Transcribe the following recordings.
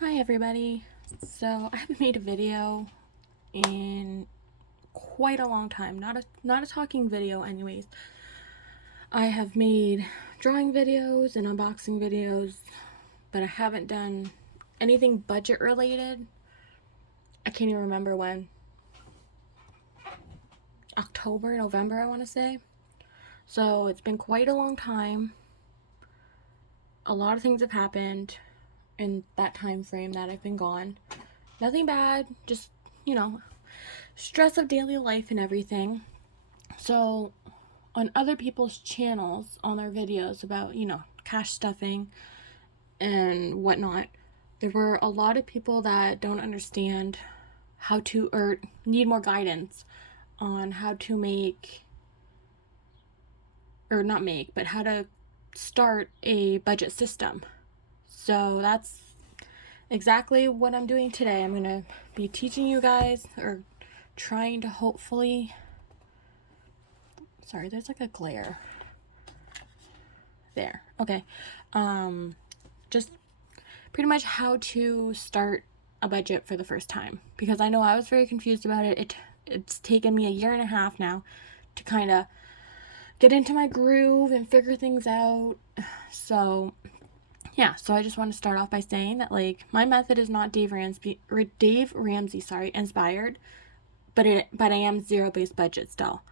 Hi everybody. So I haven't made a video in quite a long time. Not a talking video anyways. I have made drawing videos and unboxing videos, but I haven't done anything budget related. I can't even remember when. October, November, I want to say. So it's been quite a long time. A lot of things have happened in that time frame that I've been gone. Nothing bad, just, you know, stress of daily life and everything. So, on other people's channels, on their videos about, cash stuffing and whatnot, there were a lot of people that don't understand how to, or need more guidance on how to make, or not make, but how to start a budget system. So, that's exactly what I'm doing today. I'm going to be teaching you guys, or trying to hopefully. Sorry, there's like a glare. There. Okay. Just pretty much how to start a budget for the first time, because I know I was very confused about it. It's taken me a year and a half now to kind of get into my groove and figure things out. So, yeah, so I just want to start off by saying that like my method is not Dave Ramsey inspired, but I am zero-based budget still.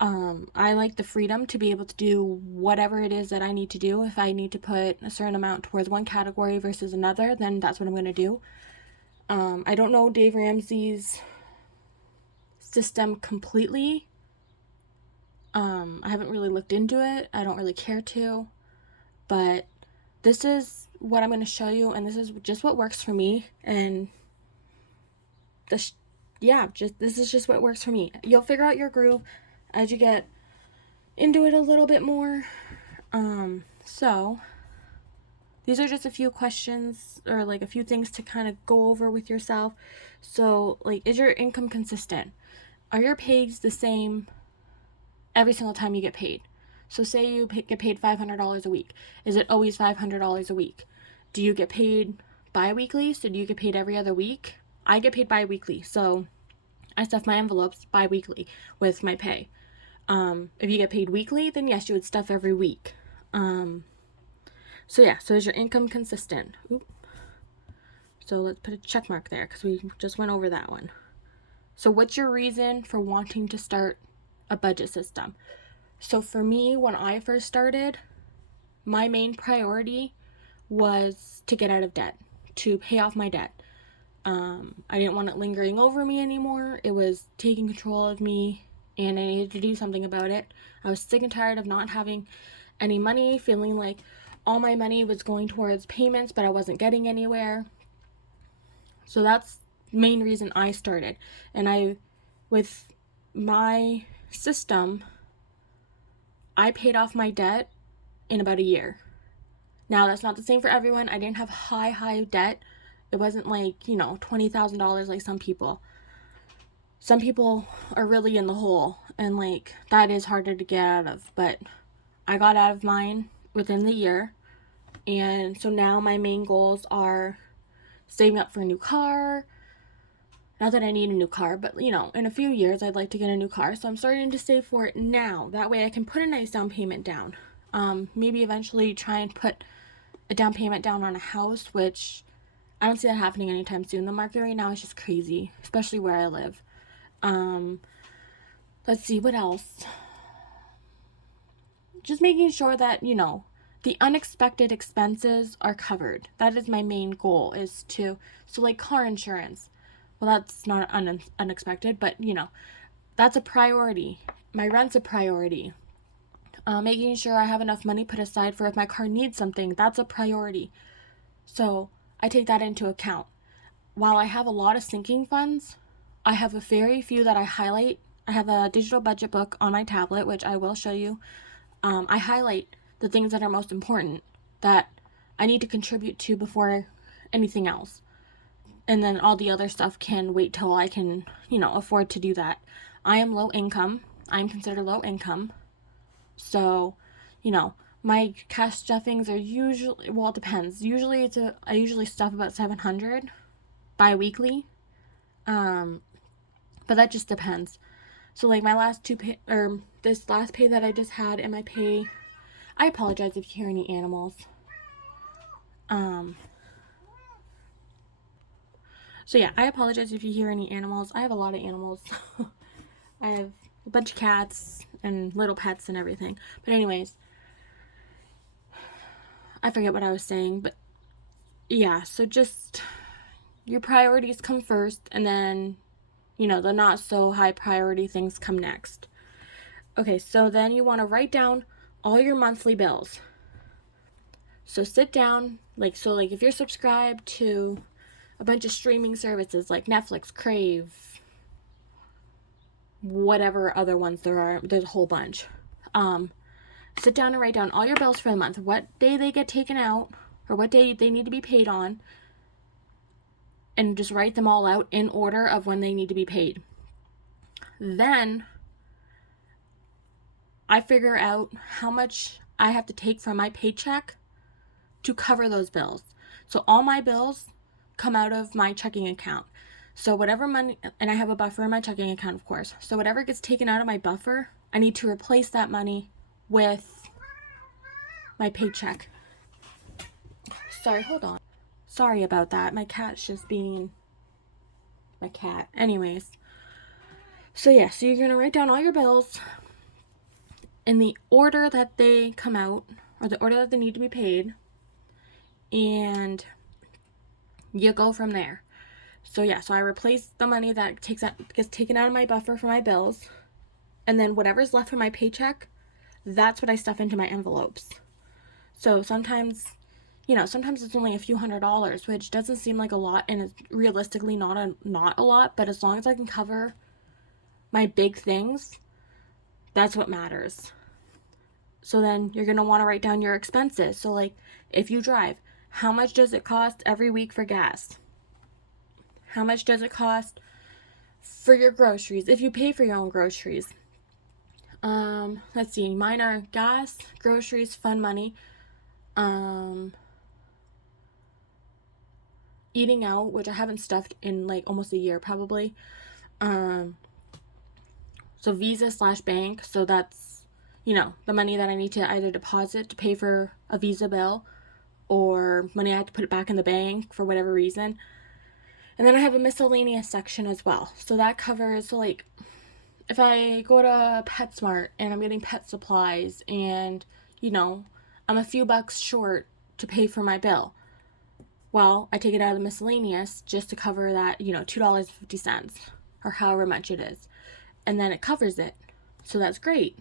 I like the freedom to be able to do whatever it is that I need to do. If I need to put a certain amount towards one category versus another, then that's what I'm going to do. I don't know Dave Ramsey's system completely. I haven't really looked into it. I don't really care to. But this is what I'm going to show you, and this is just what works for me. And this is just what works for me. You'll figure out your groove as you get into it a little bit more. So these are just a few questions, or like a few things to kind of go over with yourself. So like, is your income consistent? Are your pays the same every single time you get paid? So say you get paid $500 a week. Is it always $500 a week? Do you get paid bi-weekly? So do you get paid every other week? I get paid bi-weekly, so I stuff my envelopes bi-weekly with my pay. If you get paid weekly, then yes, you would stuff every week. So is your income consistent? Oop. So let's put a check mark there because we just went over that one. So what's your reason for wanting to start a budget system? So for me, when I first started, my main priority was to get out of debt, to pay off my debt. I didn't want it lingering over me anymore. It was taking control of me, and I needed to do something about it. I was sick and tired of not having any money, feeling like all my money was going towards payments, but I wasn't getting anywhere. So that's the main reason I started. And with my system, I paid off my debt in about a year. Now, that's not the same for everyone. I didn't have high debt. It wasn't like, $20,000 like some people. Some people are really in the hole, and like that is harder to get out of, but I got out of mine within the year. And so now my main goals are saving up for a new car. Not that I need a new car, but in a few years I'd like to get a new car. So I'm starting to save for it now. That way I can put a nice down payment down. Maybe eventually try and put a down payment down on a house, which I don't see that happening anytime soon. The market right now is just crazy, especially where I live. Let's see, what else? Just making sure that, the unexpected expenses are covered. That is my main goal, so like car insurance. Well, that's not unexpected, but, that's a priority. My rent's a priority. Making sure I have enough money put aside for if my car needs something, that's a priority. So I take that into account. While I have a lot of sinking funds, I have a very few that I highlight. I have a digital budget book on my tablet, which I will show you. I highlight the things that are most important that I need to contribute to before anything else. And then all the other stuff can wait till I can, afford to do that. I am low income. I'm considered low income. So, My cash stuffings are usually, well, it depends. Usually I usually stuff about 700 bi-weekly. But that just depends. So like my last two pay, or this last pay that I just had, and my pay, I apologize if you hear any animals. So yeah, I apologize if you hear any animals. I have a lot of animals. I have a bunch of cats and little pets and everything. But anyways, I forget what I was saying, but yeah, so just your priorities come first, and then, you know, the not so high priority things come next. Okay, so then you want to write down all your monthly bills. So sit down, like if you're subscribed to a bunch of streaming services like Netflix, Crave, whatever other ones there are, there's a whole bunch. Sit down and write down all your bills for the month, what day they get taken out, or what day they need to be paid on, and just write them all out in order of when they need to be paid. Then I figure out how much I have to take from my paycheck to cover those bills. So all my bills come out of my checking account. So whatever money, and I have a buffer in my checking account, of course. So whatever gets taken out of my buffer, I need to replace that money with my paycheck. Sorry, hold on. Sorry about that. My cat's just being my cat. Anyways. So yeah, so you're going to write down all your bills in the order that they come out, or the order that they need to be paid, and you go from there. So yeah, so I replace the money that gets taken out of my buffer for my bills, and then whatever's left from my paycheck, that's what I stuff into my envelopes. So sometimes, you know, sometimes it's only a few $100s, which doesn't seem like a lot, and it's realistically not a lot, but as long as I can cover my big things, that's what matters. So then you're going to want to write down your expenses. So like if you drive, how much does it cost every week for gas? How much does it cost for your groceries if you pay for your own groceries? Let's see, mine are gas, groceries, fun money, eating out, which I haven't stuffed in like almost a year probably. So Visa/bank, so that's, you know, the money that I need to either deposit to pay for a Visa bill, or money I have to put it back in the bank for whatever reason. And then I have a miscellaneous section as well. So that covers, so like, if I go to PetSmart and I'm getting pet supplies and, you know, I'm a few bucks short to pay for my bill, well, I take it out of the miscellaneous just to cover that, you know, $2.50 or however much it is. And then it covers it. So that's great.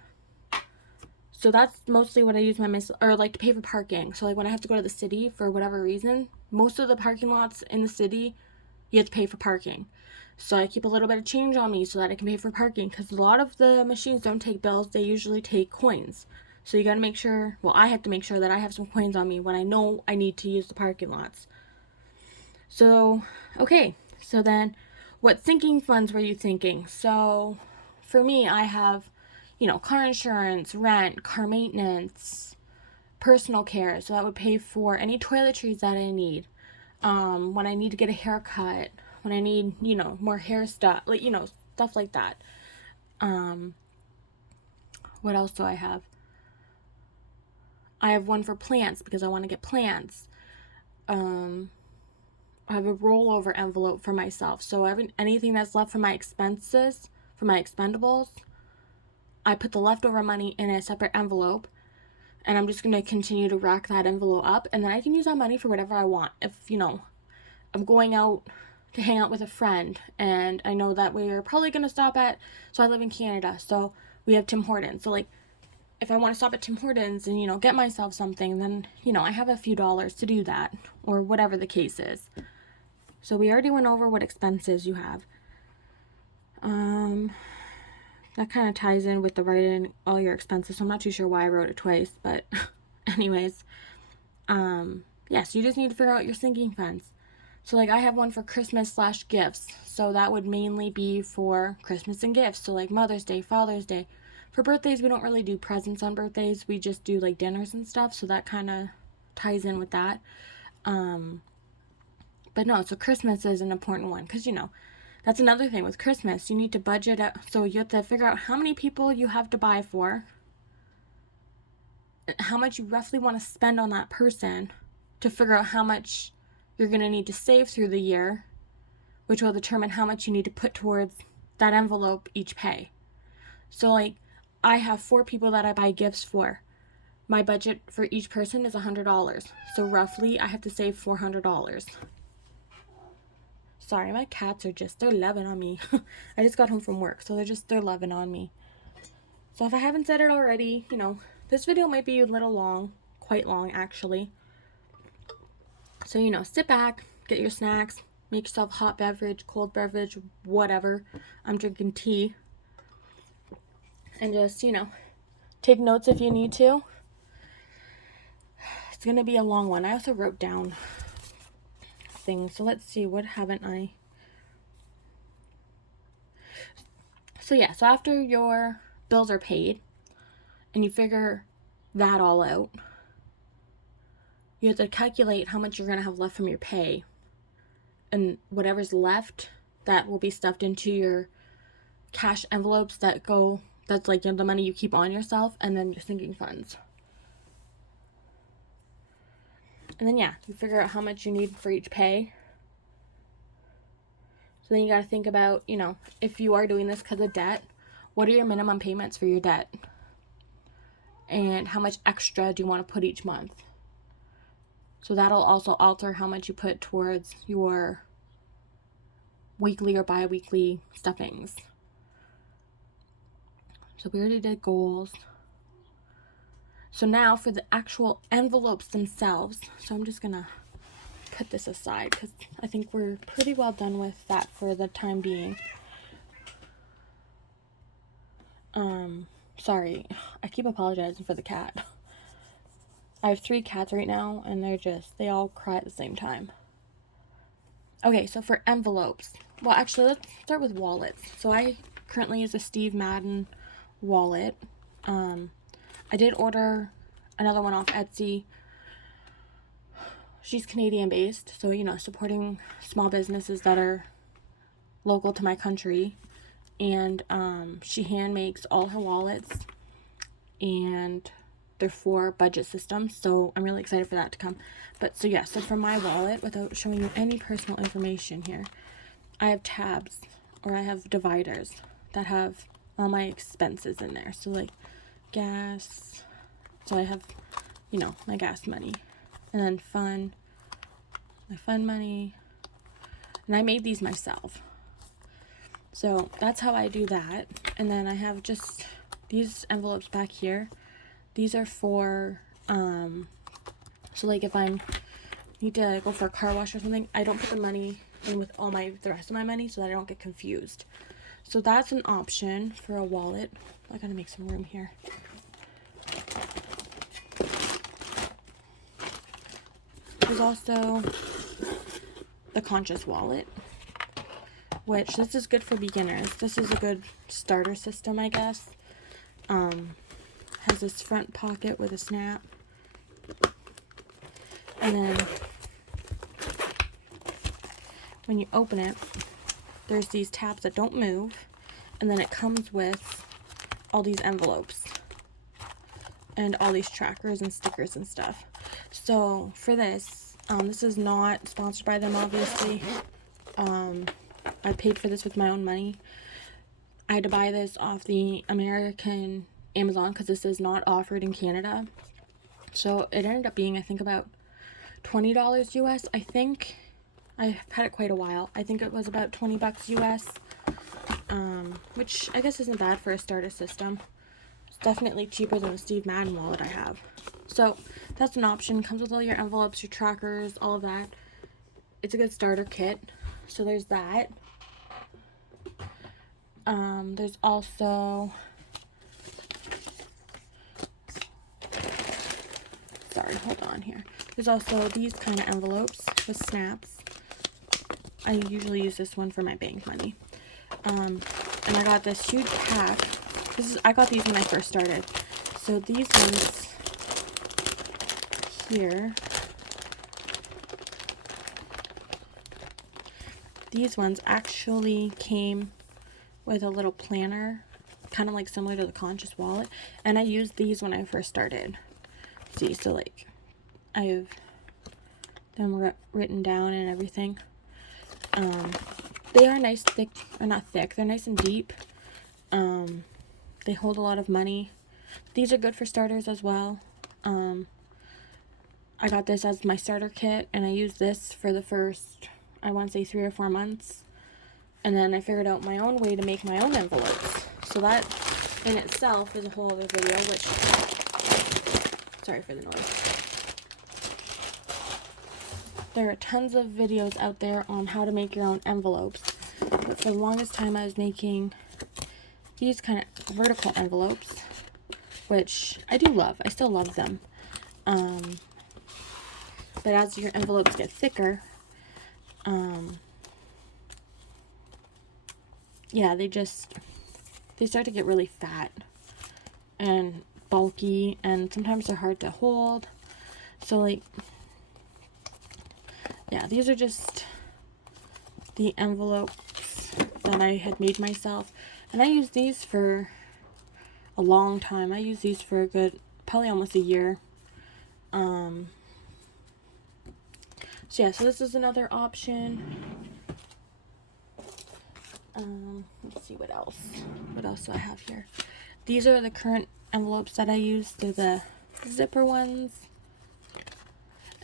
So that's mostly what I use or like to pay for parking. So like when I have to go to the city for whatever reason, most of the parking lots in the city, you have to pay for parking. So I keep a little bit of change on me so that I can pay for parking, because a lot of the machines don't take bills, they usually take coins. So you got to make sure, well, I have to make sure that I have some coins on me when I know I need to use the parking lots. So, okay, so then what sinking funds were you thinking? So for me, I have, you know, car insurance, rent, car maintenance, personal care. So that would pay for any toiletries that I need. When I need to get a haircut, when I need, you know, more hair stuff, like, you know, stuff like that. What else do I have? I have one for plants because I want to get plants. I have a rollover envelope for myself. So anything that's left from my expenses, from my expendables, I put the leftover money in a separate envelope, and I'm just going to continue to rack that envelope up, and then I can use that money for whatever I want. If, you know, I'm going out to hang out with a friend, and I know that we're probably going to stop at, so I live in Canada, so we have Tim Hortons. So like, if I want to stop at Tim Hortons and, you know, get myself something, then, you know, I have a few dollars to do that, or whatever the case is. So we already went over what expenses you have. That kind of ties in with the writing all your expenses, so I'm not too sure why I wrote it twice, but anyways, yeah, so you just need to figure out your sinking funds. So like I have one for Christmas/gifts, so that would mainly be for Christmas and gifts, so like Mother's Day, Father's Day, For birthdays, we don't really do presents on birthdays. We just do like dinners and stuff. So that kind of ties in with that. But no, so Christmas is an important one because, you know, that's another thing with Christmas. You need to budget out. So you have to figure out how many people you have to buy for, how much you roughly want to spend on that person to figure out how much you're going to need to save through the year, which will determine how much you need to put towards that envelope each pay. So like, I have 4 people that I buy gifts for. My budget for each person is $100. So roughly I have to save $400. Sorry, my cats are they're loving on me. I just got home from work, so they're loving on me. So if I haven't said it already, you know, this video might be a little long, quite long actually. So, you know, sit back, get your snacks, make yourself hot beverage, cold beverage, whatever. I'm drinking tea. And just, you know, take notes if you need to. It's going to be a long one. I also wrote down things. So let's see, what haven't I? So yeah, so after your bills are paid and you figure that all out, you have to calculate how much you're going to have left from your pay. And whatever's left, that will be stuffed into your cash envelopes that's like, you know, the money you keep on yourself, and then your sinking funds. And then yeah, you figure out how much you need for each pay. So then you got to think about, you know, if you are doing this because of debt, what are your minimum payments for your debt? And how much extra do you want to put each month? So that'll also alter how much you put towards your weekly or bi-weekly stuffings. So we already did goals. So now for the actual envelopes themselves, so I'm just going to put this aside because I think we're pretty well done with that for the time being. Sorry, I keep apologizing for the cat. I have 3 cats right now, and they all cry at the same time. Okay, so for envelopes, well, actually, let's start with wallets. So I currently use a Steve Madden wallet. I did order another one off Etsy. She's Canadian based, so, you know, supporting small businesses that are local to my country. And she hand makes all her wallets, and they're for budget systems, so I'm really excited for that to come. But so yeah, so for my wallet, without showing you any personal information here, I have tabs, or I have dividers that have all my expenses in there. So like gas, so I have, you know, my gas money, and then my fun money, and I made these myself. So that's how I do that. And then I have just these envelopes back here. These are for, so like if I need to go for a car wash or something, I don't put the money in with the rest of my money so that I don't get confused. So that's an option for a wallet. I gotta make some room here. There's also the Conscious wallet, which this is good for beginners. This is a good starter system, I guess. Has this front pocket with a snap. And then when you open it, there's these tabs that don't move. And then it comes with all these envelopes and all these trackers and stickers and stuff. So for this, this is not sponsored by them, obviously. I paid for this with my own money. I had to buy this off the American Amazon because this is not offered in Canada. So it ended up being, I think, about $20 US. I think I've had it quite a while. I think it was about $20 US, which I guess isn't bad for a starter system. It's definitely cheaper than the Steve Madden wallet I have. So that's an option. Comes with all your envelopes, your trackers, all of that. It's a good starter kit. So there's that. There's also, sorry, hold on here. There's also these kind of envelopes with snaps. I usually use this one for my bank money. And I got this huge pack I got these when I first started. So these ones here, these ones actually came with a little planner, kind of like similar to the Conscious Wallet, and I used these when I first started. See, so like I have them written down and everything. They are nice, thick, or not thick, they're nice and deep. They hold a lot of money. These are good for starters as well. I got this as my starter kit, and I used this for the first, I want to say 3 or 4 months. And then I figured out my own way to make my own envelopes. So that in itself is a whole other video, which, sorry for the noise. There are tons of videos out there on how to make your own envelopes. But for the longest time I was making these kind of vertical envelopes, which I do love. I still love them. But as your envelopes get thicker, yeah, they start to get really fat and bulky, and sometimes they're hard to hold. So like, yeah, these are just the envelopes that I had made myself, and I used these for a long time. I used these for a good, probably almost a year. So yeah, so this is another option. Let's see what else. What else do I have here? These are the current envelopes that I use. They're the zipper ones.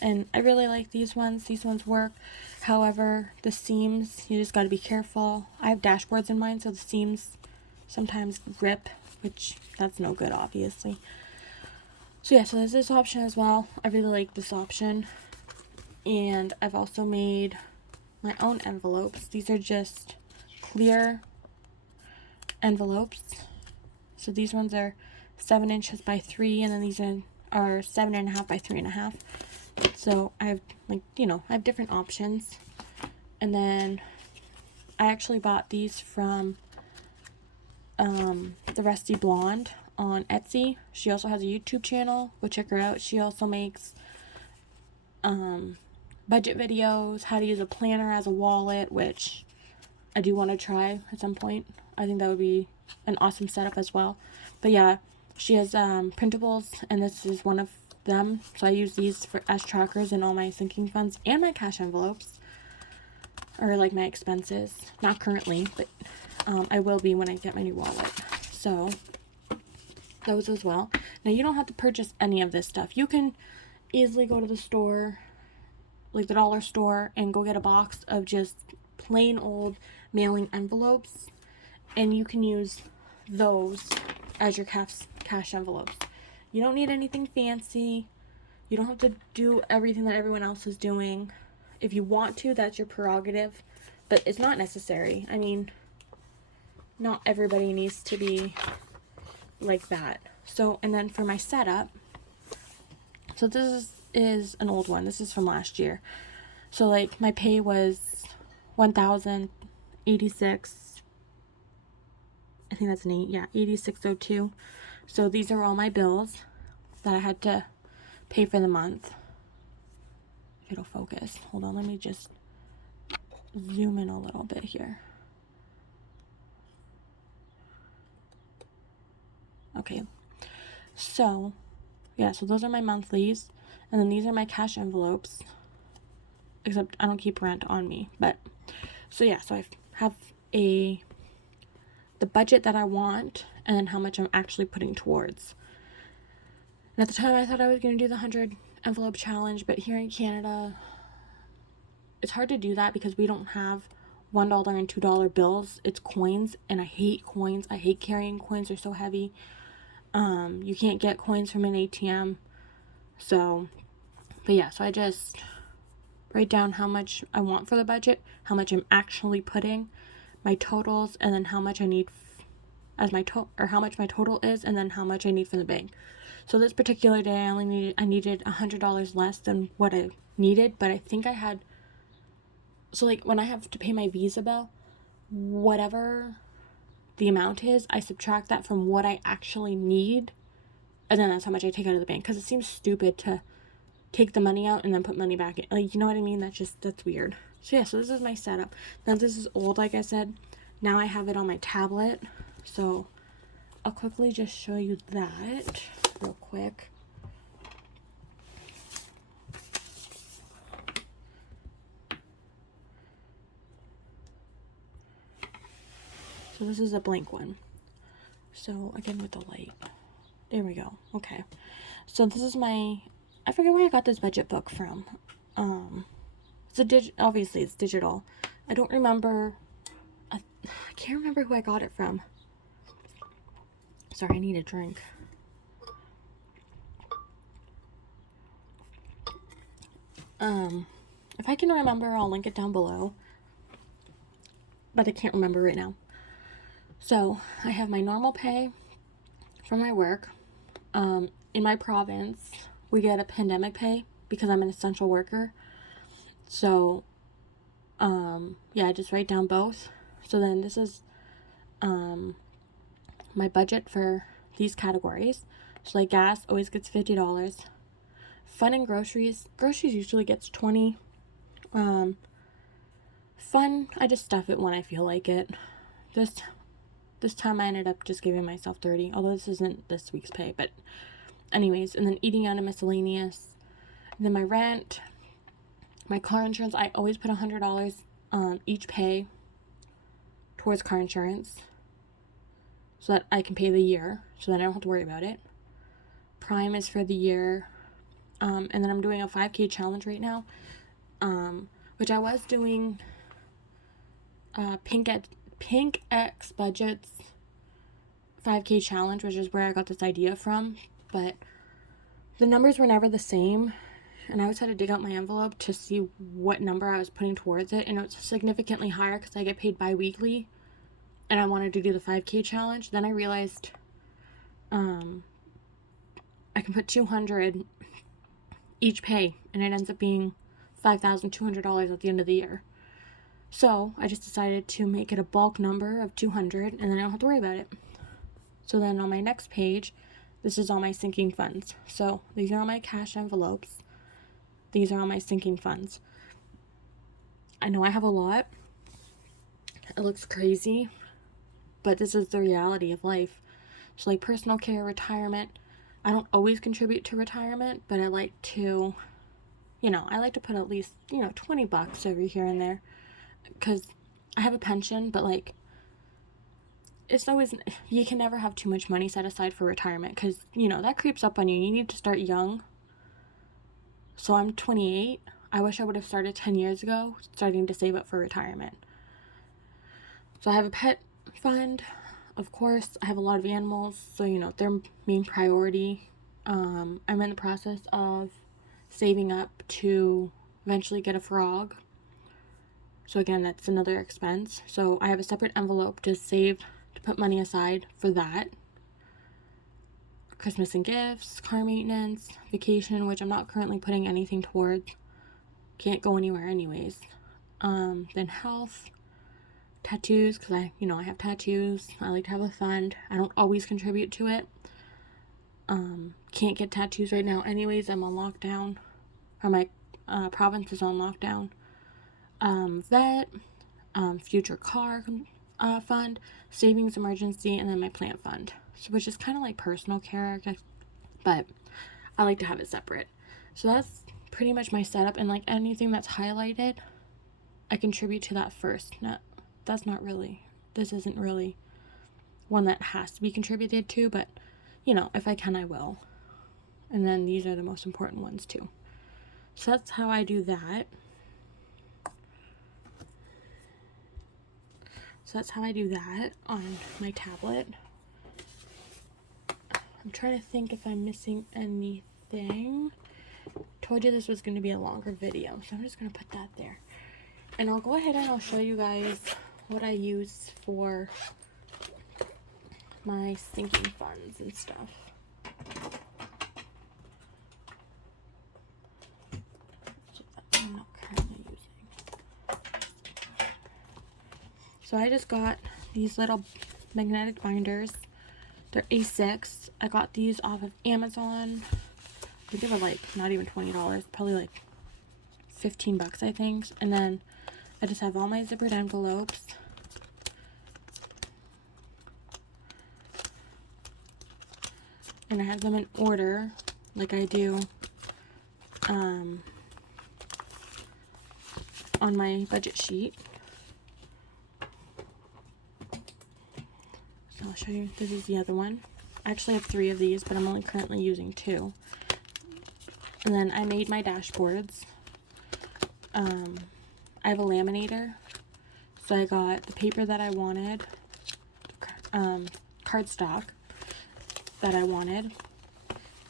And I really like these ones. These ones work. However, the seams, you just got to be careful. I have dashboards in mine, so the seams sometimes rip, which that's no good, obviously. So yeah, so there's this option as well. I really like this option. And I've also made my own envelopes. These are just clear envelopes. So these ones are 7 inches by 3, and then these are 7.5 by 3.5. So I have, like, you know, I have different options. And then I actually bought these from the Rusty Blonde on Etsy. She also has a YouTube channel. Go check her out. She also makes budget videos, how to use a planner as a wallet, which I do want to try at some point. I think that would be an awesome setup as well. But yeah, she has printables, and this is one of them. So I use these as trackers in all my sinking funds and my cash envelopes, or like my expenses. Not currently, but I will be when I get my new wallet. So those as well. Now you don't have to purchase any of this stuff. You can easily go to the store, like the dollar store, and go get a box of just plain old mailing envelopes, and you can use those as your cash envelopes. You don't need anything fancy. You don't have to do everything that everyone else is doing. If you want to, that's your prerogative, but it's not necessary. I mean, not everybody needs to be like that. So, and then for my setup, so this is an old one. This is from last year. So like my pay was $1,086. I think that's an 8. Yeah, 8602. So these are all my bills that I had to pay for the month. If it'll focus. Hold on, let me just zoom in a little bit here. Okay. So, yeah, so those are my monthlies, and then these are my cash envelopes, except I don't keep rent on me. But so yeah, so I have the budget that I want, and then how much I'm actually putting towards. And at the time I thought I was going to do the 100 envelope challenge, but here in Canada it's hard to do that because we don't have $1 and $2 bills. It's coins, and I hate coins. I hate carrying coins. They're so heavy. You can't get coins from an ATM. So, but yeah, so I just write down how much I want for the budget, how much I'm actually putting, my totals, and then how much I need as my how much my total is, and then how much I need from the bank. So this particular day I needed $100 less than what I needed, but I think I had, so like when I have to pay my Visa bill, whatever the amount is, I subtract that from what I actually need, and then that's how much I take out of the bank, because it seems stupid to take the money out and then put money back in. Like, you know what I mean? That's weird. So yeah, so this is my setup. Now this is old, like I said. Now I have it on my tablet, so I'll quickly just show you that real quick. So this is a blank one. So again with the light. There we go. Okay. So this is my, I forget where I got this budget book from. Obviously it's digital. I don't remember, I can't remember who I got it from. Sorry, I need a drink. If I can remember, I'll link it down below. But I can't remember right now. So I have my normal pay for my work. In my province, we get a pandemic pay because I'm an essential worker. So, yeah, I just write down both. So then this is, my budget for these categories. So like gas always gets $50. Fun and groceries usually gets $20. Fun, I just stuff it when I feel like it. This time I ended up just giving myself $30, although this isn't this week's pay, but anyways. And then eating out and miscellaneous. And then my rent, my car insurance, I always put $100 each pay towards car insurance so that I can pay the year, so that I don't have to worry about it. Prime is for the year. And then I'm doing a 5K challenge right now, which I was doing Pink X Budget's 5K challenge, which is where I got this idea from, but the numbers were never the same, and I always had to dig out my envelope to see what number I was putting towards it, and it was significantly higher because I get paid bi-weekly, and I wanted to do the 5K challenge. Then I realized I can put $200 each pay, and it ends up being $5,200 at the end of the year. So I just decided to make it a bulk number of 200, and then I don't have to worry about it. So then on my next page, this is all my sinking funds. So these are all my cash envelopes. These are all my sinking funds. I know I have a lot. It looks crazy, but this is the reality of life. So like personal care, retirement. I don't always contribute to retirement, but I like to, I like to put at least, $20 every here and there. Because I have a pension, but like, it's always, you can never have too much money set aside for retirement, because that creeps up on you. You need to start young. So I'm 28. I wish I would have started 10 years ago, starting to save up for retirement. So I have a pet fund, of course. I have a lot of animals, so they're main priority. I'm in the process of saving up to eventually get a frog. So again, that's another expense. So I have a separate envelope to put money aside for that. Christmas and gifts, car maintenance, vacation, which I'm not currently putting anything towards. Can't go anywhere anyways. Then health, tattoos, because I have tattoos. I like to have a fund. I don't always contribute to it. Can't get tattoos right now anyways. I'm on lockdown. Or my province is on lockdown. Vet, future car fund, savings emergency, and then my plant fund. So which is kind of like personal care, but I like to have it separate. So that's pretty much my setup, and like anything that's highlighted, I contribute to that first. This isn't really one that has to be contributed to, but if I can, I will. And then these are the most important ones too. So that's how I do that. So that's how I do that on my tablet. I'm trying to think if I'm missing anything. Told you this was going to be a longer video, so I'm just going to put that there. And I'll go ahead and I'll show you guys what I use for my sinking funds and stuff. I'm not currently using. So I just got these little magnetic binders. They're A6. I got these off of Amazon. I think they were like not even $20, probably like 15 bucks, I think. And then I just have all my zippered envelopes. And I have them in order, like I do on my budget sheet. So I'll show you. This is the other one. I actually have 3 of these, but I'm only currently using 2. And then I made my dashboards. I have a laminator, so I got the paper that I wanted, cardstock that I wanted,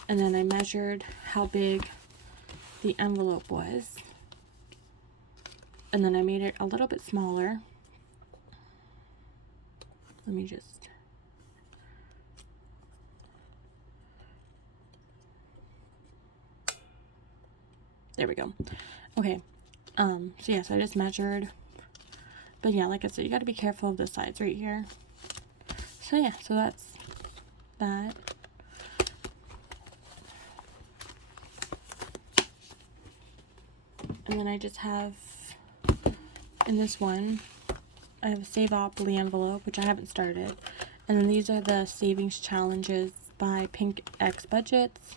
and then I measured how big the envelope was, and then I made it a little bit smaller. Let me just... There we go. Okay. So yeah, so I just measured. But yeah, like I said, you got to be careful of the sides right here. So yeah, so that's that. And then I just have, in this one, I have a Savopoly envelope, which I haven't started. And then these are the savings challenges by Pink X Budgets.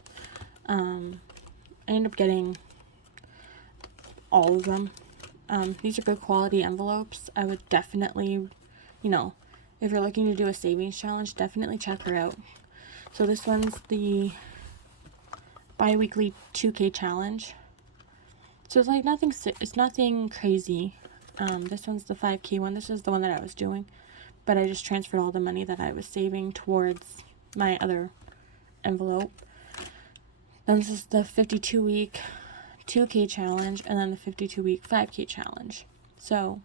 I ended up getting all of them. These are good quality envelopes. I would definitely, you know, if you're looking to do a savings challenge, definitely check her out. So this one's the bi-weekly 2K challenge. So it's like it's nothing crazy. This one's the 5K one. This is the one that I was doing, but I just transferred all the money that I was saving towards my other envelope. Then this is the 52-week 2K challenge, and then the 52-week 5K challenge. So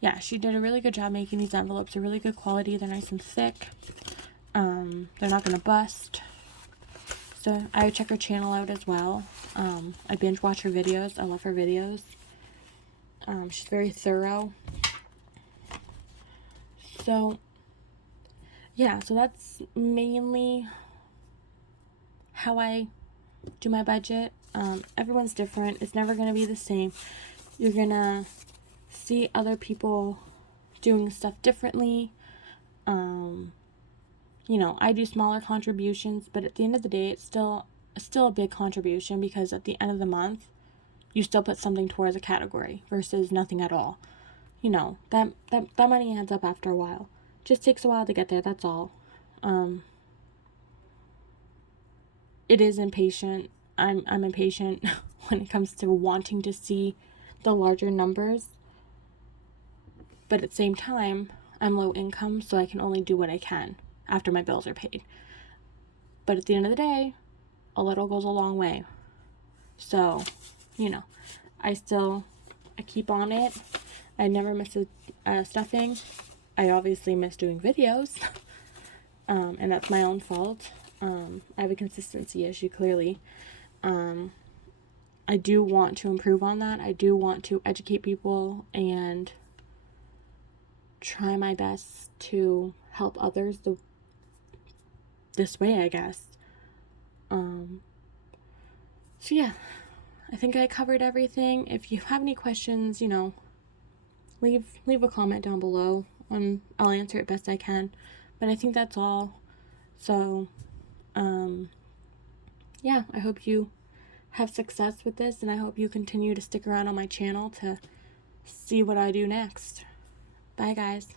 yeah, she did a really good job making these envelopes. They're really good quality. They're nice and thick. They're not gonna bust. So I would check her channel out as well. I binge watch her videos. I love her videos. She's very thorough. So yeah, so that's mainly how I do my budget. Everyone's different. It's never going to be the same. You're going to see other people doing stuff differently. You know, I do smaller contributions, but at the end of the day, it's still a big contribution, because at the end of the month, you still put something towards a category versus nothing at all. You know, that money adds up after a while. Just takes a while to get there, that's all. It is impatient. I'm impatient when it comes to wanting to see the larger numbers. But at the same time, I'm low income, so I can only do what I can after my bills are paid. But at the end of the day, a little goes a long way. So, you know, I keep on it. I never miss a stuffing. I obviously miss doing videos. And that's my own fault. I have a consistency issue, clearly. I do want to improve on that. I do want to educate people and try my best to help others this way, I guess. So yeah, I think I covered everything. If you have any questions, you know, leave a comment down below, and I'll answer it best I can. But I think that's all. So, yeah, I hope you have success with this, and I hope you continue to stick around on my channel to see what I do next. Bye, guys.